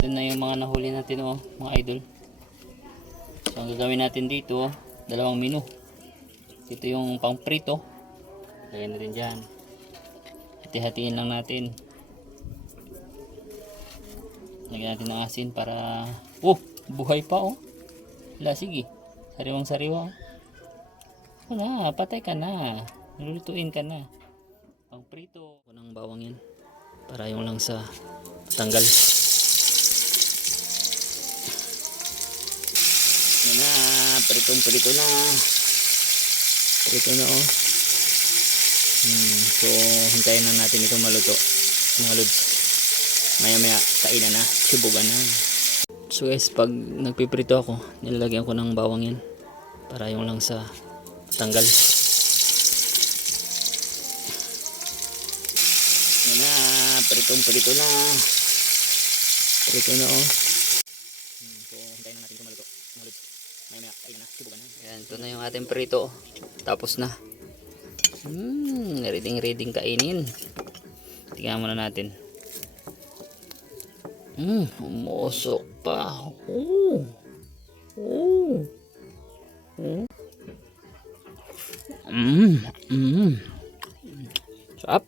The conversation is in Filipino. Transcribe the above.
Ito na yung mga nahuli natin, oh, mga idol. So ang gagawin natin dito, dalawang menu. Ito yung pang prito. Lagyan natin dyan. Hati-hatiin lang natin. Lagyan natin ng asin para... Oh! Buhay pa, oh. Wala, sige. Sariwang sariwa. Wala, patay ka na. Lulutuin ka na. Pang prito. Ako ng bawang yan. Para yung lang sa tanggal. Yan na. Prito na. Prito na, oh. So, hintayin na natin ito maluto. Mga lods. Maya kainan na. Sibugan na. So guys, pag nagpiprito ako, nilalagyan ko ng bawang yan. Para yung lang sa tanggal. Yan na. Prito na. Prito na, oh. So, hintayin na natin ito maluto. Mga lods. Maya kainan na. Sibugan na. Yan, ito na yung ating prito. Tapos na. Ready kainin. Tingnan muna natin. Umusok pa. Sarap.